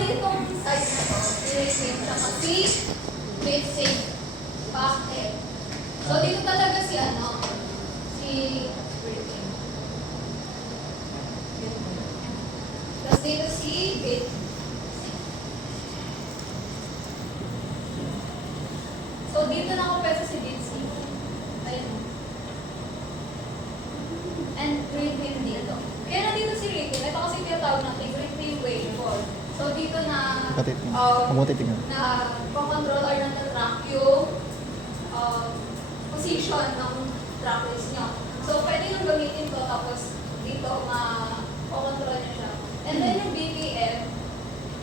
bali itong site na to, i-receive siya kasi with safe packet. So, dito talaga si Britain. Tapos dito si bit. So, dito na ako pwede si bit C. Ayun. And Britain dito. Kaya nandito si Britain. Ito kasi tinatawag natin Britain waveform. So, dito na na control or natatrack yung position ng trackless nyo. So, pwede nyo gamitin to tapos dito ma-control nyo siya. And then yung BPM,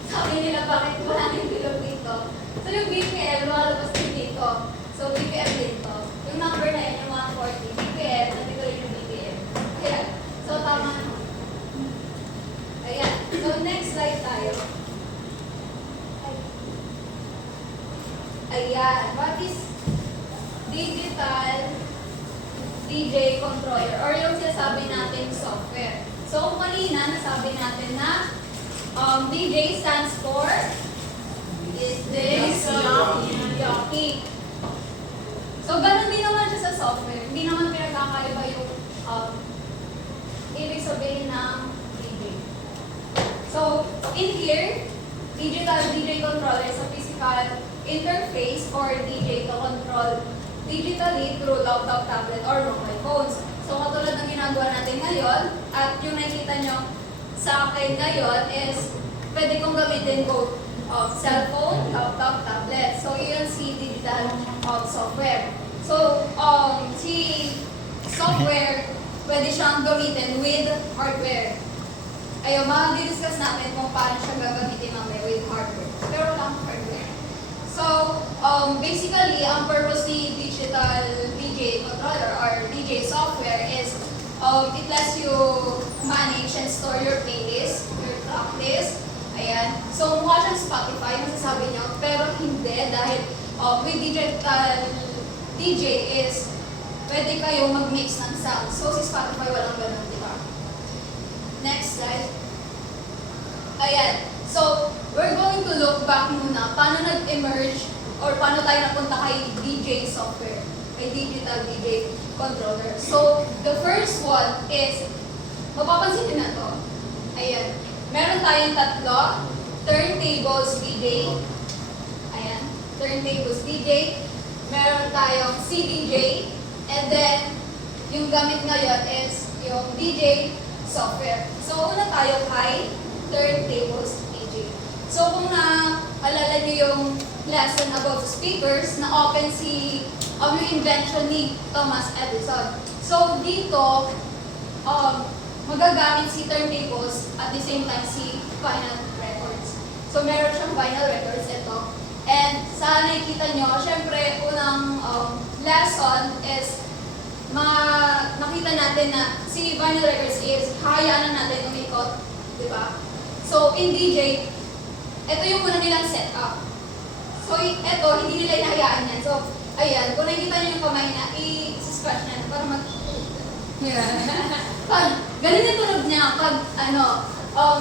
sabi nila bakit wala yung bilog dito. So, yung BPM, lumalabas din dito. So, BPM dito. Yung number na yun, yung 140. BPM, nandito rin yung BPM. Ayan. So, tama na. Ayan. So, next slide tayo. Ayan. What is digital DJ controller or yung sinasabi natin software? So, kanina nasabi natin na DJ stands for this jockey. So, ganun din naman siya sa software. Hindi naman pinagkakaiba yung ibig sabihin ng DJ. So, in here, digital DJ controller is a physical interface for DJ to control digitally through laptop, tablet, or mobile phones. So, katulad ng ginagawa natin ngayon, at yung nakikita nyo sa akin ngayon is pwede kong gamitin both cellphone, laptop, tablet. So, yun si digital software. So, si software, pwede siyang gamitin with hardware. Ayun, mag-discuss natin kung paano siya gagamitin mamaya with hardware. Pero lang hardware. So, basically, ang purpose ni digital DJ controller or DJ software is it lets you manage and store your playlist, your track list. Ayan. So, mukha siyang Spotify, masasabi nyo, pero hindi dahil with digital DJ is pwede kayo mag-mix ng sound. So, si Spotify walang ganun, di ba? Next slide. Ayan. So, we're going to look back muna paano nag-emerge or paano tayo napunta kay DJ software, kay digital DJ controller. So, the first one is, mapapansin nyo na to. Ayan. Meron tayong tatlo. Turntables DJ. Ayan. Turntables DJ. Meron tayong CDJ. And then, yung gamit ngayon is yung DJ software. So, una tayo kay turntables DJ. So, kung naalala niyo yung lesson about speakers, na-open yung invention ni Thomas Edison. So, dito, magagamit si turntables at the same time si vinyl records. So, meron siyang vinyl records ito. And sa nakikita nyo, syempre, unang lesson is nakita natin na si vinyl records is hayaan na natin umikot, di ba? So, in DJ, ito yung una nilang setup. So, ito, hindi nila inahayaan yan. So, ayan, kung nakikita nyo yung kamay na, i-scratch na para ganun yung tunog niya pag,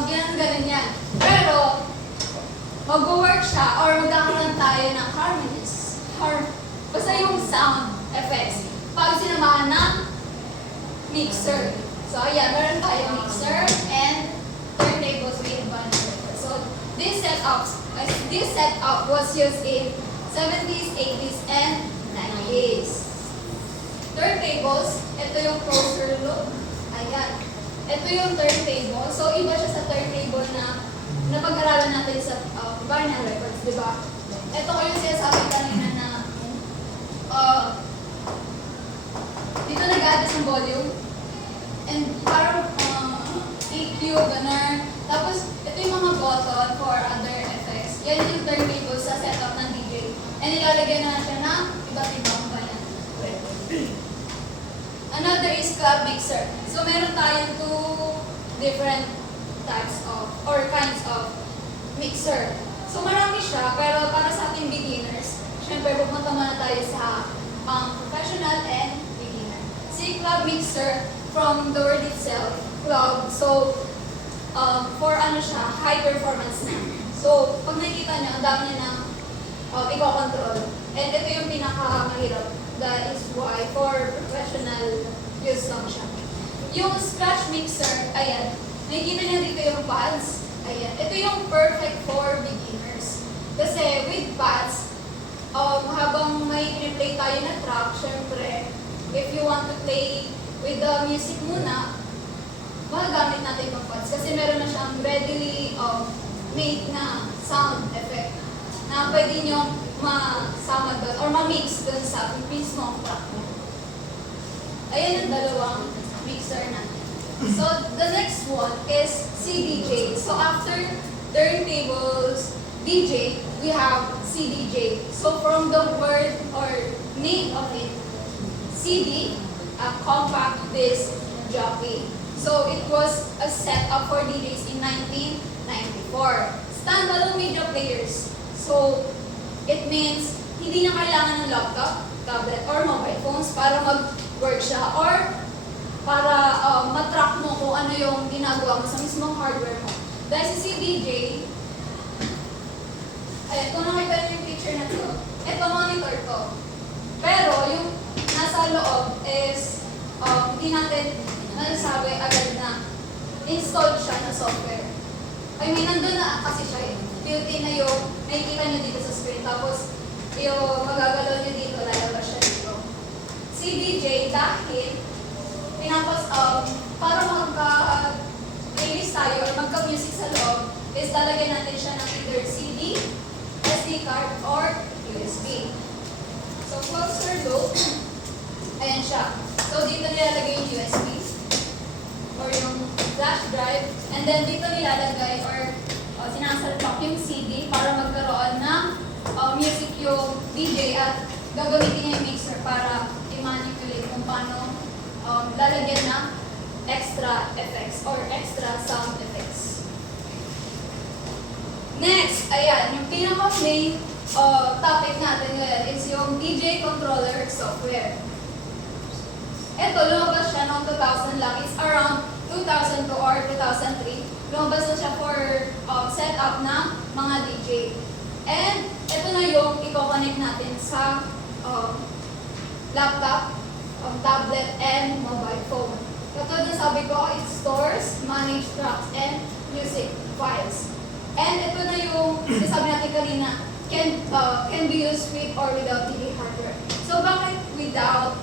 ganun yan. Pero, mag-work siya or magkakaroon tayo ng harmonies. Basta yung sound effects. Pag sinamahan ng mixer. So, ayan, meron tayong mixer and turntables with vinyl. So, this setup was used in 70s, 80s, and 90s. Turntables, ito yung closer look. Ayan. Ito yung turntable. So, iba siya sa turntable na napag-aralan natin sa vinyl records, di ba? Ito ko yung sinasabi kanina na dito nag-adjust ng volume and parang EQ, ganun. Tapos, ito yung mga button for other effects. Yan yung turntable sa setup ng DJ. And ilalagyan na siya ng iba't ibang vinyl records. Another is club mixer. So, meron tayong two different types of or kinds of mixer. So, marami siya, pero para sa ating beginners, syempre pupunta muna tayo sa professional and beginner. Si club mixer, from the word itself, club, so for high performance na. So, So, pag nakikita niyo, ang dami niya ng i-control. And ito yung pinakamahirap. That is why for professional use lang siya. Yung scratch mixer, ayan. Nakikita niyo dito yung pads. Ayan. Ito yung perfect for beginners. Kasi with pads, habang may play tayo na track, syempre, if you want to play with the music muna, magagamit natin yung pads. Kasi meron na siyang readily made na sound effect na pwede nyo masama doon or ma-mix doon sa mismo track mo. Ayan ang dalawang mixer natin. So, the next one is CDJ. So, after turntables, DJ, we have CDJ. So, from the word or name of it, CD, a compact disc jockey. So, it was a setup for DJs in 1994. Standalone media players. So, it means hindi na kailangan ng laptop, tablet, or mobile phones para mag-work siya or para matrack mo kung ano yung ginagawa mo sa mismong hardware mo. Dahil si CDJ, ayan, kung nakita niyo yung picture na to, ito monitor to. Pero yung nasa loob is hindi natin nasasabi agad na installed siya na software. I mean, nandun na kasi siya eh. Built-in na yung nakikita nyo dito sa screen. Tapos, yung magagalaw nyo dito, lalabas siya dito. CDJ, dahil, para magka-playlist tayo or magka-music sa loob, is lalagyan natin siya ng either CD, SD card, or USB. So, closer loop, ayan siya. So, dito nilalagay yung USB, or yung flash drive, and then dito nilalagay or sinasalpak yung CD para magkaroon ng music yung DJ at gagamitin niya yung mixer para i-manipulate kung paano lalagyan ng extra effects or extra sound effects. Next, ayan, yung pinaka-main topic natin ngayon is yung DJ controller software. Ito, lumabas siya noong 2000 lang. It's around 2002 or 2003. Lumabas na siya for setup ng mga DJ. And ito na yung i-connect natin sa laptop, tablet, and mobile phone. Katulad ng sabi ko, it stores, manage tracks, and music files. And ito na yung sabi natin kanina, can be used with or without DJ hardware. So bakit without?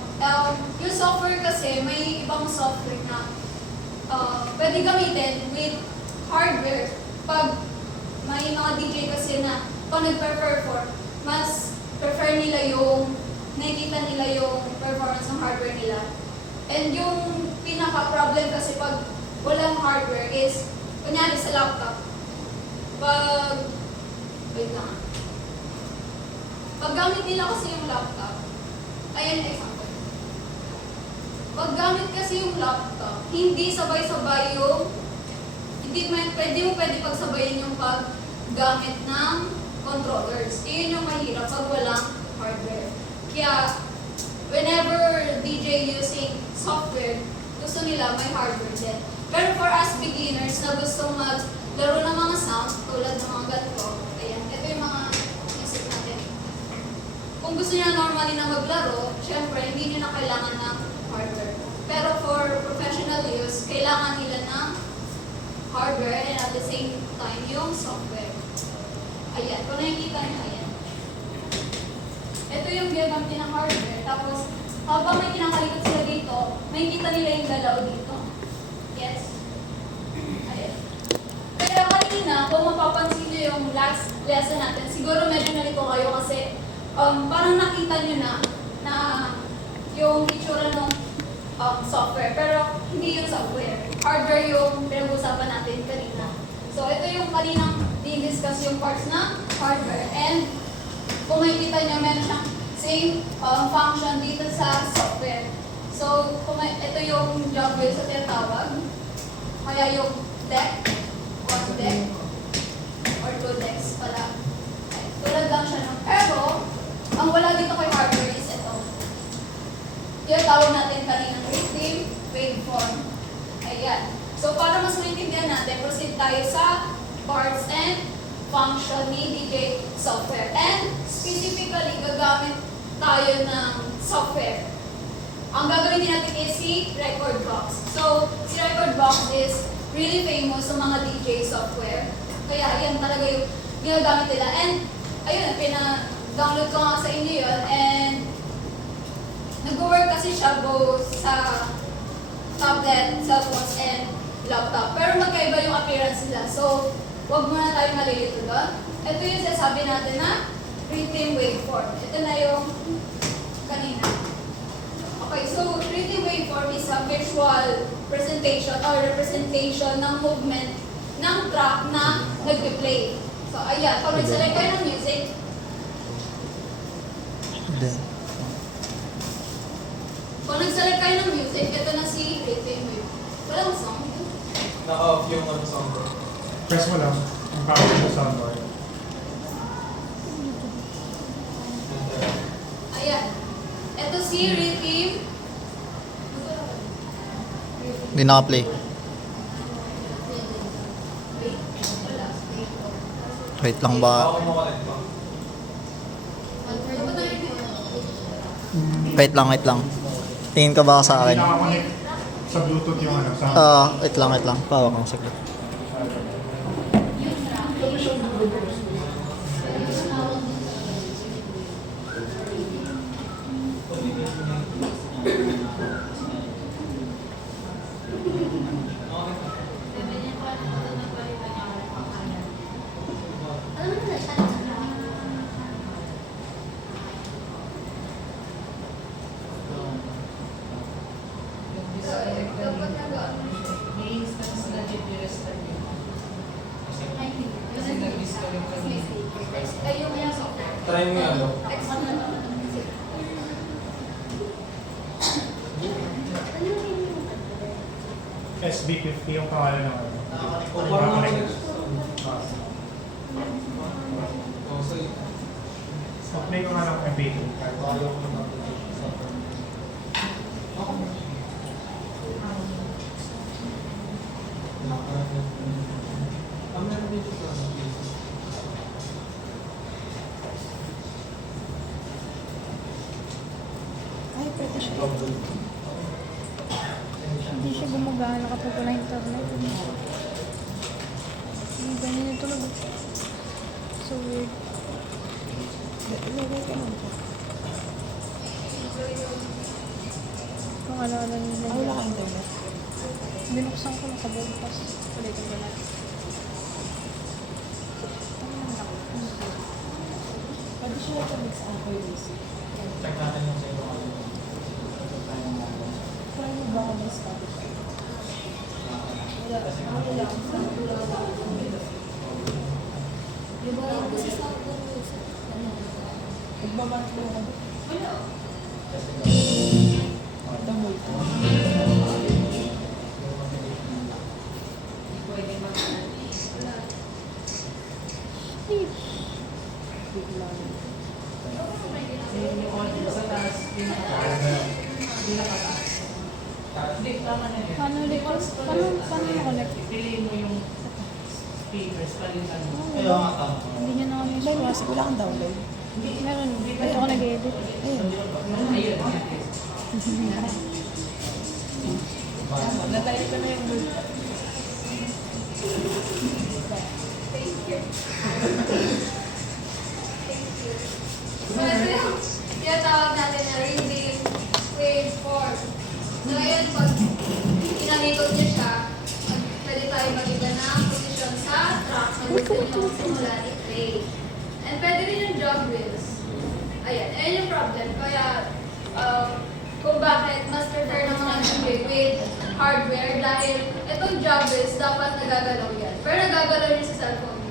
Yung software kasi, may ibang software na pwede gamitin with hardware. Pag may mga DJ kasi na pag nagper-perform, mas prefer nila yung nakikita nila yung performance ng hardware nila. And yung pinaka-problem kasi pag walang hardware is, kunyari sa laptop, pag gamit nila kasi yung laptop, ayan example. Pag gamit kasi yung laptop, hindi sabay-sabay yung, pwede pagsabayin yung paggamit ng controllers. Iyon yung mahirap pag walang hardware. Kaya, whenever DJ using software, gusto nila may hardware din. Pero for us beginners na gusto maglaro ng mga sounds, tulad ng mga ganito, ayan, ito yung mga music natin. Kung gusto niya normally na maglaro, syempre, hindi niyo na kailangan ng hardware. Pero for professional use, kailangan nila ng hardware and at the same time yung software. Ayan, kung nakikita niyo, ayan. Ito yung gagamitin ng hardware. Tapos, habang may kinakalikot sila dito, makikita nila yung galaw dito. Yes? Ayan. Kaya kanina, kung mapapansin niyo yung last lesson natin, siguro medyo nalito kayo kasi parang nakita niyo na yung itsura ng software. Pero hindi yung software. Hardware yung pinag-usapan natin kanina. So, ito yung kaninang di-discuss yung parts ng hardware. And kung makikita niyo, meron siyang same function dito sa software. So, ito yung job wheel sa tinatawag. Kaya yung deck, one deck, or two decks pala. Okay. Tulad lang siya ng, pero, ang wala dito kay hardware is ito. Yung tawag natin kaninang rhythm, waveform. Ayan. So, para mas maintindihan natin, proceed tayo sa parts and function ni DJ software. And specifically, gagamit tayo ng software. Ang gagawin din natin is si Rekordbox. So, si Rekordbox is really famous sa mga DJ software. Kaya yan talaga yung ginagamit nila. And ayun, pina-download ko nga sa inyo yun. And nag-work kasi siya both sa tablet, cellphones, and laptop. Pero magkaiba yung appearance nila. So, huwag muna tayo malilito doon. Ito yung sasabi natin na rhythm waveform. Ito na yung kanina. Okay, so rhythm waveform is a visual presentation or representation ng movement ng track na nag-play. So, ayan. Pag nag-select kayo ng music, kung nag-select kayo ng music, ito na si rhythm wave. Walang song. Na-off yung soundboard. Press mo lang ang power sa soundboard. Ayan. Ito si rhythm. Hindi naka-play. Wait lang ba? Ako mo connect pa. Wait lang. Tingin ka ba sa Hindi akin? nakakonect sa Bluetooth yung sound. Wait lang. Pawak lang saglit. Try mo yan, no? SB50 yung pangalan ng ano. O parang Nakakonect. Oh, so, Play ko nga ng MP2. ayaw ko na meron dito ka. Ay, pwede siya. Hindi siya gumagana kapag wala internet. Ang ganyan yung tulog. So weird. Ilagay ka lang po. Pangalanan nila. Wala ka internet? Binuksan ko nakabukas. Ulitin ko natin. Pwede siya ito sa Apple Music. Check natin yung sa ibang ano. Try mo ba ako may Spotify? Wala lang. Magbabat mo ako. Damay ko. Biglang. Yung audio sa taas, pinakataas. Hindi, tama na yun. Paano ulit? Paano na-connect? Piliin mo yung speakers, palitan mo. Kaya nga tama. Hindi niya na kami iwas. Wala kang download. Meron. Ito ako nag-edit. Ayun. Natay ko na yung mood. So, ito yung tinatawag natin na rhythm waveform. So, ngayon, pag inalikot niya siya, pwede tayo mag-iba ng posisyon sa track na gusto niyo simula i-play. And pwede rin yung jog wheels. Ayan yung problem. Kaya, kung bakit mas prefer ng mga DJ with hardware dahil itong jog wheels dapat nagagalaw yan. Pero nagagalaw niya sa cellphone.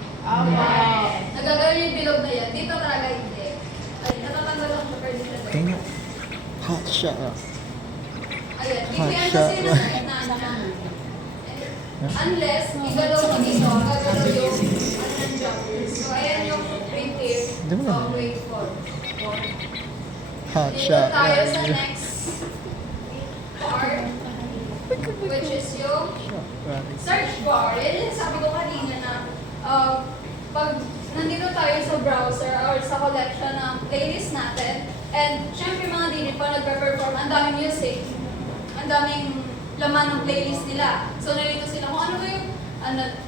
Nagagalaw niya yung bilog na yan. Dito talaga hindi. Ay, natatanggal lang siya pero dito. Tingnan. Hot shot. Ayan, bigyan kasi ng gitna niya. Unless, igalaw mo dito, gagalaw yung ng jog wheels. So, ayan yung primitive Di mo na. waveform. Hot Dito shot. tayo sa next part, which is yung search bar. Yan yung sabi ko kanina na pag collection ng playlist natin. And syempre mga DJ pa nagpe-perform, ang daming music, ang daming laman ng playlist nila. So nalito sila kung ano ba yung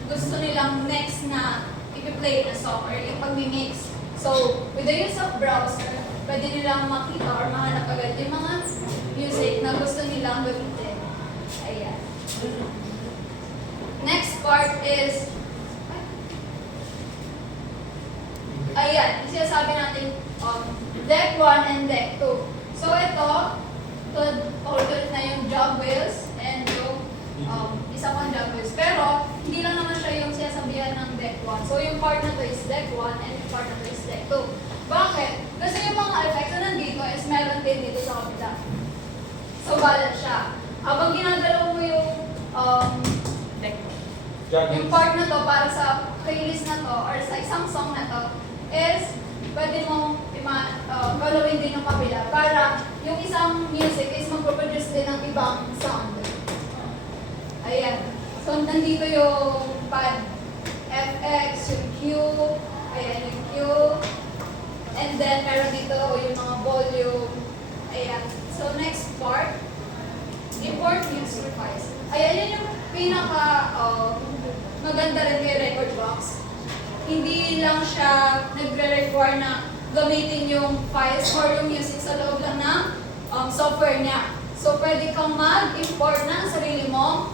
gusto nilang next na ipi-play na song or yung pag-mix. So with the use of browser, pwede nilang makita or mahanap agad yung mga music na gusto nilang gamitin. Ayan. Next part is, ayan, sinasabi natin deck 1 and deck 2. So ito, ulit na yung jog wheels and yung isa pang jog wheels. Pero, hindi lang naman siya yung sinasabihan ng deck 1. So yung part na to is deck 1 and yung part na to is deck 2. Bakit? Kasi yung mga effects na nandito is meron din dito sa kabila. So balance siya. Habang ginagalaw mo yung yung part na to para sa playlist na to or sa isang song na to is pwede mong galawin din yung kabila para yung isang music is magproduce din ng ibang sound. Ayan. So, nandito yung pad FX, yung Q, ayan yung Q, and then meron dito yung mga volume. Ayan. So, next part, import music files. Ayan yun yung pinaka maganda rin kay Recordbox. Hindi lang siya nagre-require na gamitin yung files or yung music sa loob lang ng software niya. So, pwede kang mag-import ng sarili mong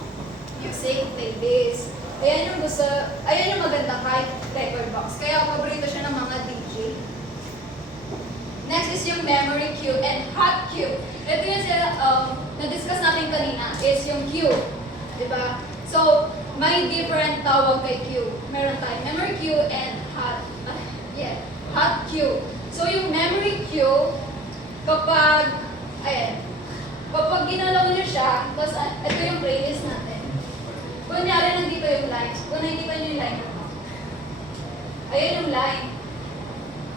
music playlist. Ayan yung maganda kay Recordbox. Kaya paborito siya ng mga DJ. Next is yung memory queue and hot queue. Ito yung na-discuss natin kanina is yung queue. Diba? So, may different tawag kay queue. Meron tayong memory queue and hot queue. So, yung memory queue, kapag ginalaw nyo siya, tapos ito yung playlist natin. Kunyari, nandito yung line. Kung nakikita nyo yung line ko. Ayan yung line.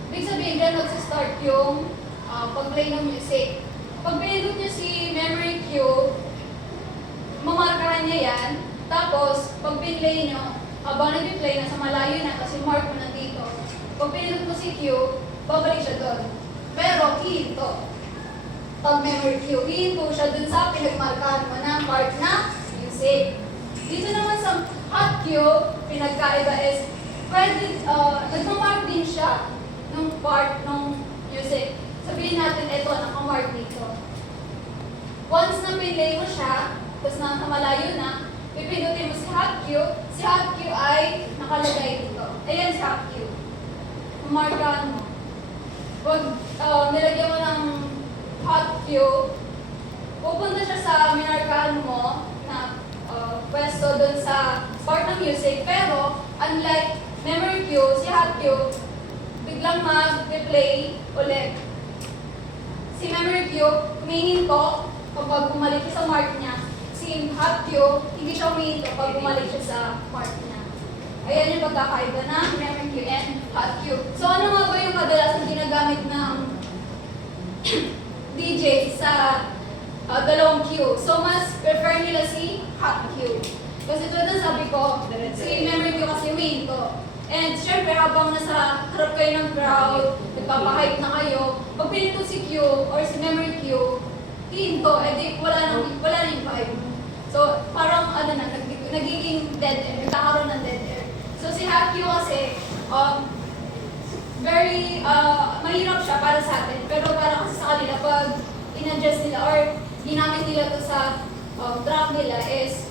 Ibig sabihin dyan, magsa-start yung pag-play ng music. Pag pinindot nyo si memory queue, mamarkahan niya yan. Tapos, pag pinlay nyo, habang nag-play, nasa malayo na, kasi mark mo nandito. Pag pinindot mo si queue, babalik siya doon. Pero, hihinto. Pag memory queue, hihinto siya dun sa pinagmarkahan mo ng part na music. Dito naman sa hot queue, pinagkaiba is, pwede, nagmamark din siya ng part ng music. Sabihin natin, ito, nakamark dito. Once na pinlay mo siya, tapos nakamalayo na, pipindutin mo si hot queue. Si hot queue ay nakalagay dito. Ayan si hot queue. Markahan mo. Pag nilagyan mo ng hot queue, pupunta siya sa minarkahan mo na pwesto dun sa part ng music. Pero, unlike memory queue, si hot queue, biglang mag-play ulit. Si memory queue, humihinto kapag bumalik siya sa mark niya. Si hot queue, hindi siya humihinto pag bumalik siya sa mark niya. Ayan yung pagkakaiba ng memory queue and hot queue. So ano nga ba yung kadalasan ginagamit ng DJ sa dalawang queue? So mas prefer nila si hot queue. Kasi tulad ng sabi ko, si memory queue kasi humihinto. And syempre, habang nasa harap kayo ng crowd, nagpapahype na kayo, pag pinito si Q or si memory Q, hinto, edi wala nang vibe. So, parang nagiging dead air, nagkakaroon ng dead air. So, si hot Q kasi, very, mahirap siya para sa atin, pero para kasi sa kanila, pag in-adjust nila or ginamit nila to sa track nila is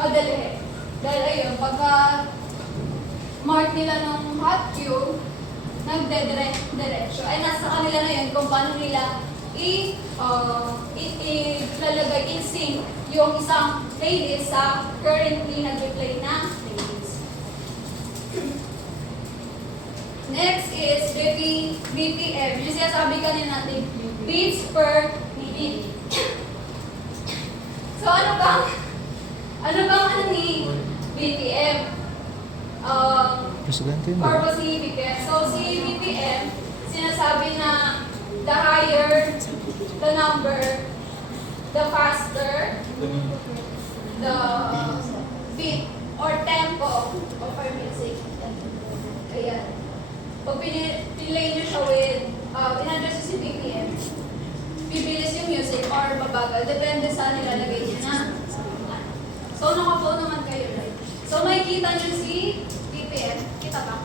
madali. Dahil ayun, pagka mark nila ng hot queue, nagde-diretso. Ay, nasa kanila na yun kung paano nila ilalagay in sync yung isang playlist sa currently nag-replay na playlist. Next is BPM. Yung sinasabi kanina natin, beats per minute. So, ano bang ni BPM? Presidente yun, Purpose si BPM. So, si BPM, sinasabi na the higher the number, the faster the beat or tempo of our music. Ayan. Pag i-play nyo siya with, in-adjust nyo si BPM, bibilis yung music or mabagal. Depende sa nilalagay niya na. So, naka-phone naman kayo, right? So, makikita nyo si BPM. Kita ba?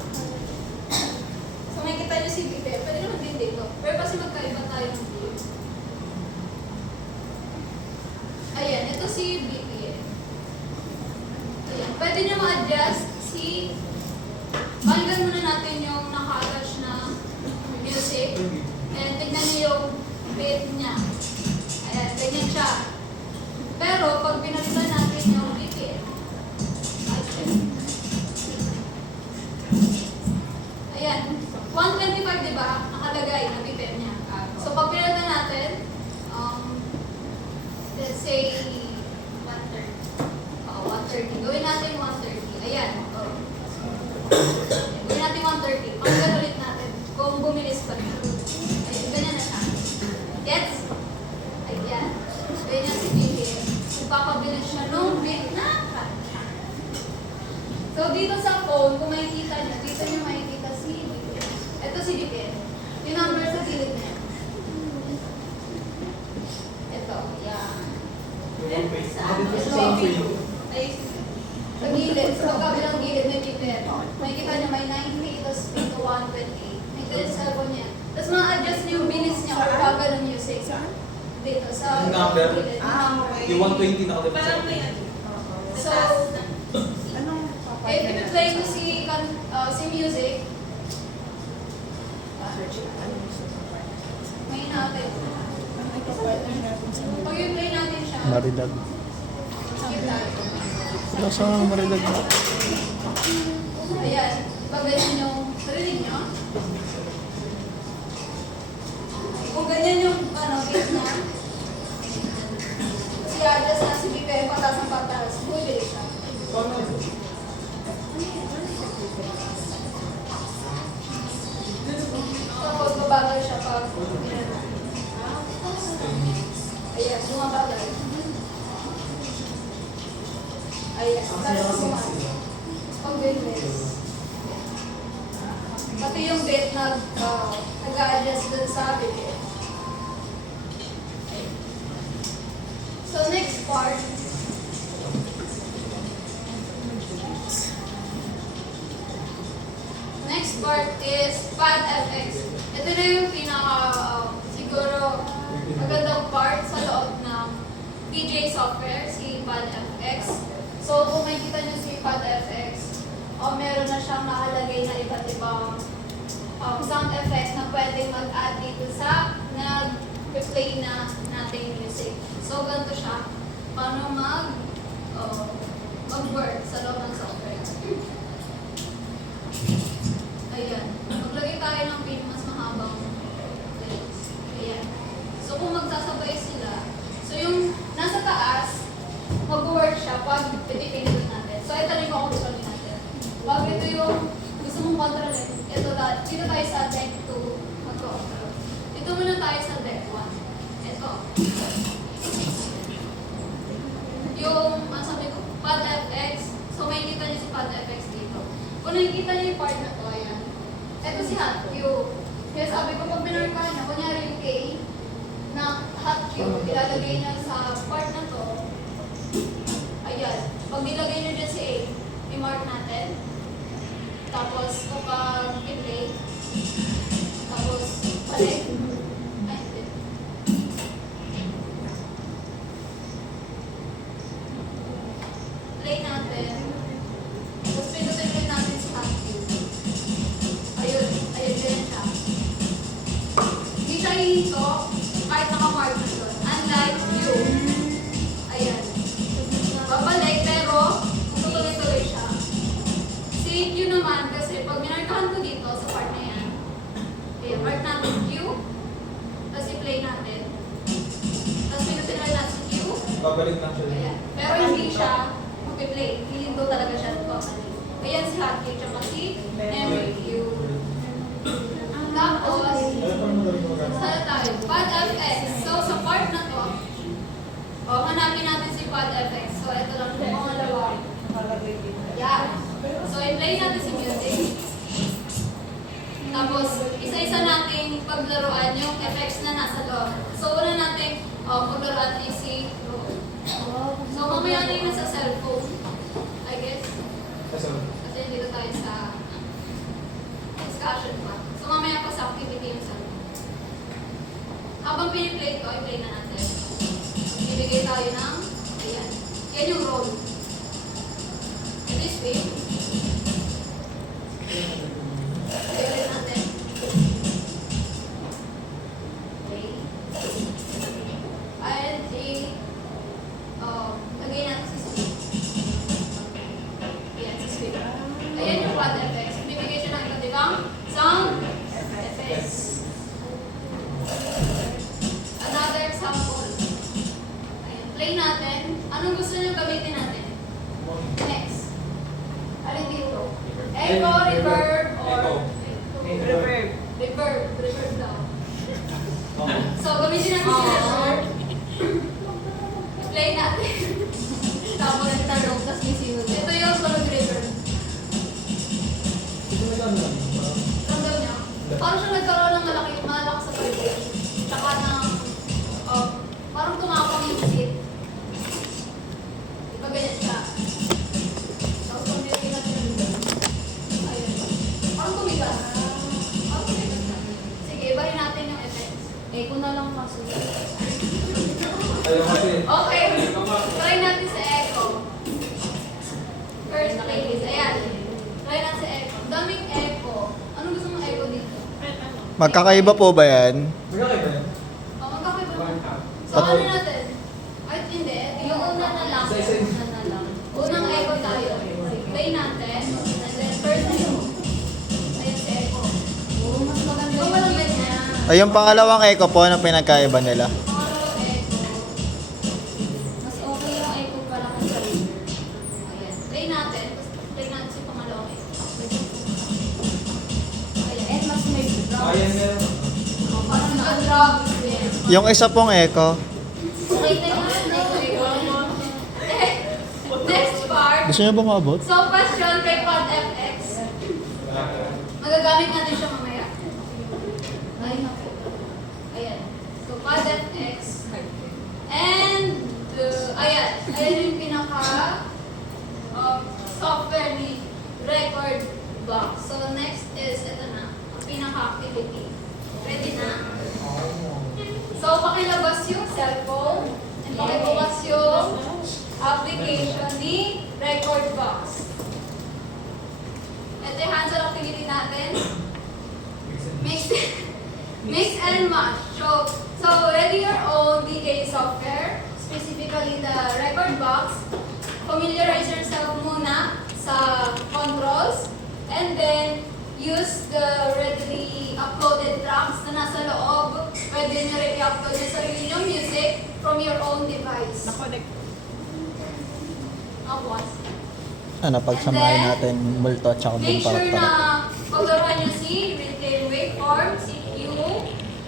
So, makikita nyo si BPM. Pwede naman din dito. Pero kasi magkaiba tayo ng view. Ayan, ito si BPM. Ayan. Pwede nyo ma-adjust si... Pakinggan muna natin yung naka-attach na music. And tignan nyo yung beat niya. Ayan, ganyan siya. Pero, pag pinalitan natin yung BPM, ayan, 125, di ba? Nakalagay na BPM niya. So, pag pinalitan natin, let's say, 130. 130. Gawin natin 130. Ayan. Gawin natin 130. Pakinggan ulit natin kung bumilis pa niya. Ayan, ganyan na siya. Gets? Ayan. Ganyan si BPM. Papabilis siya nung beat na kanta. So, dito sa phone, kung makikita niyo, dito niyo makikita si BPM. Ito si BPM. Yung number sa gilid na yan. Ito, yan. Ay, sa gilid, sa magkabilang gilid may BPM. Makikita niyo may 90, tapos dito 128. May ganyan sa cellphone niya. Tapos ma-adjust niyo yung bilis niya or bagal ng music. Dito, sa Yung number? gilid. Yung 120 na ulit. Parang may ano. So, Anong if i-play mo si music, may natin. Pag i-play natin siya, Maridag. skip tayo. Wala sa maridag na. Ayan, pag ganyan yung narinig nyo, kung ganyan yung beat na, i-adjust na si BPM patas ng patas, bumibilis siya. Tapos mabagal siya pag ayan, bumabagal. Ayan, tapos bumagal. Pag bilis. Pati yung beat na nag-a-adjust dun sa BPM. So next part, is PadFX. Ito na yung pinaka siguro magandang part sa loob ng DJ software, si PadFX. So kung makikita nyo si PadFX, meron na siyang nakalagay na iba't ibang sound effects na pwedeng mag-add dito sa nag-play na nating music. So, ganito siya. Paano mag-work sa loob ng software. Ayan. Maglagay tayo ng pin mas mahabang plays. Ayan. So, kung magsasabay sila, so yung nasa taas, mag-work siya pag pinipindot natin. So, ito na yung control natin. Pag ito yung gusto mong kontrolin, dito tayo sa deck 2 mag-control. Dito muna tayo sa deck 1. Ito. Yung, sabi ko, PadFX. So, may kita niyo si PadFX dito. Kung nakikita niyo yung part na to, ayan. Ito si hot Q. Kaya sabi ko, pag binarka niya, kunyari yung K, na hot Q, ilalagay niya sa part na to. Ayan. Pag nilagay niyo dyan si A, i-mark natin. Tapos, kapag i-play, tapos, balik. Ay, hindi. Play natin. Tapos, pinutin ulit natin si hot Q. Ayun. Ayun din siya. Hindi siya hihinto kahit naka-mark na doon. Unlike Q. Ayan. Babalik, pero tutuloy-tuloy siya. Si Q naman, kasi pag minarkahan ko dito sa part na yan, ayan, mark natin Q, tapos i-play natin. Tapos pinutin ulit natin si Q. Babalik lang siya. Ayan. Pero hindi siya mag-play. Hindi talaga siya babalik. Ayan si hot Q, tsaka si memory Q. Tapos, sana tayo. PadFX. So, sa part na to, hanapin natin si PadFX. So, ito lang po mga dalawa. Yeah. So, i-play natin si music. Tapos, isa isa-isa nating paglaruan yung effects na nasa loob. So, una nating paglaruan is si Roll. So, mamaya na yung nasa cellphone, I guess. Kasi, Kasi dito tayo sa discussion pa. So, mamaya pa sa activity yung cellphone. Habang piniplay ko, i-play na natin. Ibigay tayo ng, ayan. Yan yung roll. And this way, i-play natin. Okay. And lagay natin sa screen. Ayan, sa screen. Ayan yung quad effects. Bibigay siya ng iba't ibang sound effects. Another example. Ayan, play natin. Anong gusto niyo gamitin natin? Next. Alin dito? Echo, reverb, or... Reverb. Reverb. Reverb daw. Okay. So, gamitin natin si reverb. Play natin. Tapos tanong, tapos may sinunod. Ito yung tunog reverb. Ito may ano lang. Ramdam niya? Parang siya nagkaroon ng malakas sa vibration. Tsaka ng, parang tumapang yung seat. Diba ganyan siya? Tapos kung nilagay natin yung ayun. Parang tumigas. Parang tumigas na. Sige, ibahin natin yung effects. Eh, kung na lang kaso. Ayaw kasi. Okay, try natin sa echo. First, playlist. Ayan. Try natin sa echo. Daming echo. Anong gusto mong echo dito? Magkakaiba po ba yan? Magkakaiba yan? Magkakaiba ba? So, Pat- ano natin? Ay, hindi. Yung una na lang. Isa-isa yun. Una na lang. Unang echo tayo. Play natin. And then, first echo. Ayan si echo. Oo, mas maganda Ikaw walang ganyan. Ay, yung pangalawang echo po, ano pinagkaiba nila? Pangalawang echo. Mas okay yung echo para kung sa reverb. Ayan. Play natin. Tapos play natin si pangalawang echo. Ayan. And mas may drums. Ayan meron. Parang naka-drop. Ayan. Yung isa pong echo, Okay na yun. Next part. gusto niyo ba maabot? So, question kay Quad FX. Magagamit natin siya mamaya. Ay, naku. Ayan. So, Quad FX. And, ayan. Ayan yung pinaka software ni Record Box. So, next is, ito na. Ang pinaka-activity. Ready na? So, pakilabas yung cellphone. And pakibukas yung application ni Record Box. Ito yung hands-on activity natin. Mix and match. So ready your own DJ software, specifically the Record Box. Familiarize yourself muna sa controls, and then use the readily uploaded tracks na nasa loob. Pwede nyo rin i-upload yung sarili nyo music from your own device. Tapos, Ano, pagsamahin natin multo at saka make boom sure para. na paglaruan nyo si Retain Waveform, CQ,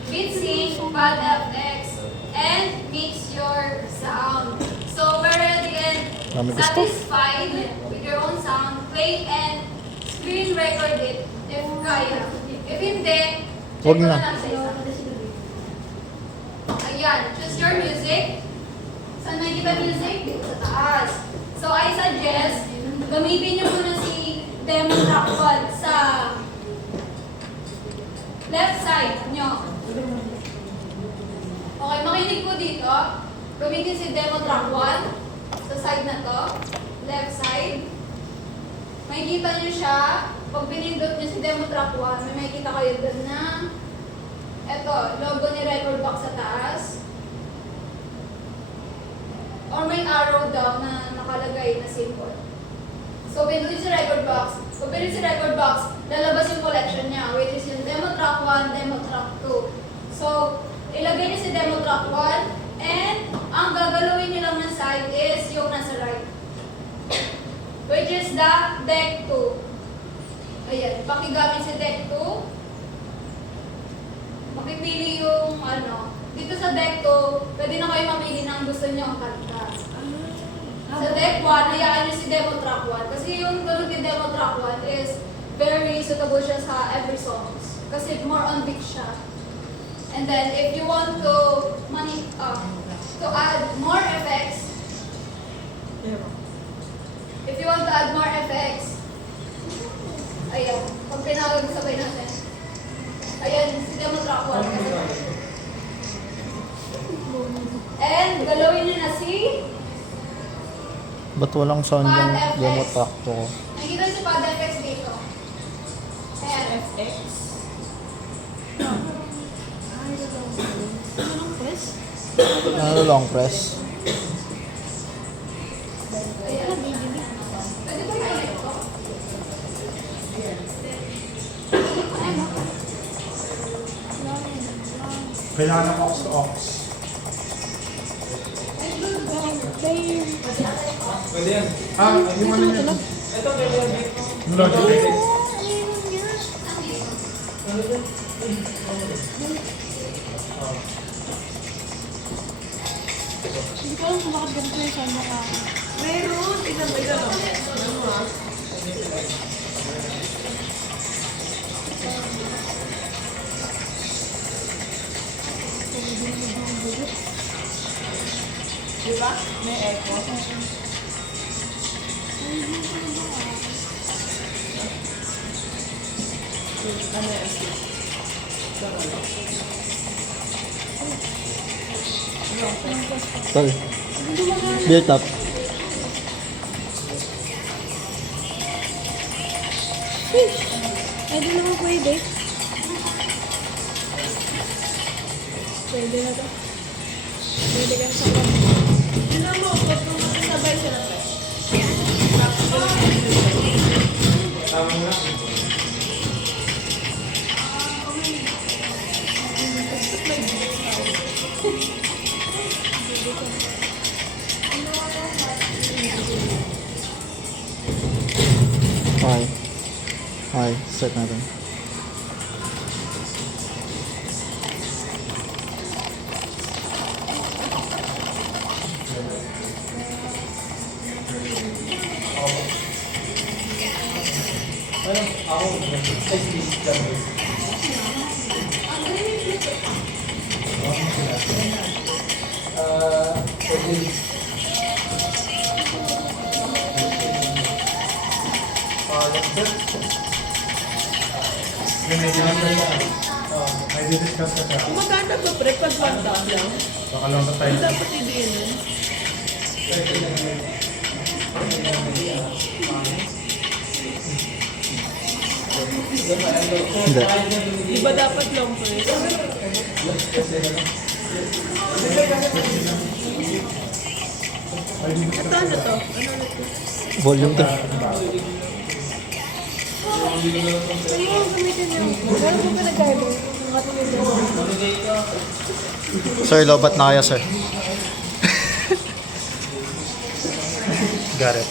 BitSync, Pad FX, and mix your sound. So, we're ready and Dami gusto. satisfied with your own sound. Play and screen record it if kaya. If hindi, Huwag check mo na. lang sa isa. Ayan, choose your music. Saan nakikita music? Dito sa taas. So, I suggest, gamitin nyo muna si demo track 1 sa left side nyo. Okay, makinig po dito. Gamitin si demo track 1 sa side na to. Left side. Makikita nyo siya. Pag pinindot nyo si demo track 1, may makikita kayo doon na eto, logo ni Record Box sa taas. Or may arrow down na nakalagay na symbol. So, pindutin si Record Box. Pag pindutin si Record Box, lalabas yung collection niya, which is yung Demo Track 1, Demo Track 2. So, ilagay niyo si Demo Track 1, and ang gagalawin niyo lang ng side is yung nasa right. Which is the Deck 2. Ayan, pakigamit si Deck 2. Makipili yung dito sa Deck 2, pwede na kayo mamili ng gusto niyo ang kanta. Sa Deck 1, hayaan niyo si Demo Track 1. Kasi yung tunog ni Demo Track 1 is very suitable siya sa every songs. kasi more on big siya. And then if you want to add more effects, ayan, pag pinawag sabay natin. Ayan, sige mo track 1. And galawin niyo na si Ba't walang sound yung Pad FX. demo tacto ko? nakikita si Pad FX dito. Ayan. FX. Anong press? Ano long press? Ayan. Pwede ba i-connect ko? Kailangan ng aux to aux. Pwede yan. Yung ano yun? Ito, pwede yan. Yung Logitech. Hindi ko alam kung bakit ganito yung sound ng akin. Meron. Tignan mo, tignan mo. Ano ah? Diba? May echo. Ano yan? Tol. Built up. Ay, di naman pwede. Pwede na to. Pwede ka sa kwan. Tignan mo, kung sabay sila. Tama mo na. Okay. Okay, set natin. Ano? Ako. Ay, please. Please. Pwede. May discuss ka siya. Maganda to, pre, pag one tap lang. Baka lang ba tayo? Hindi dapat i-din yun. Hindi. Di ba dapat long press? Ito ano to? Ano ulit to? Volume to. Sa'yo ang gamitin yung... Gano'n po pinag-driver? Ang katulad ko. Sir, lobat na kayo, sir. Got it.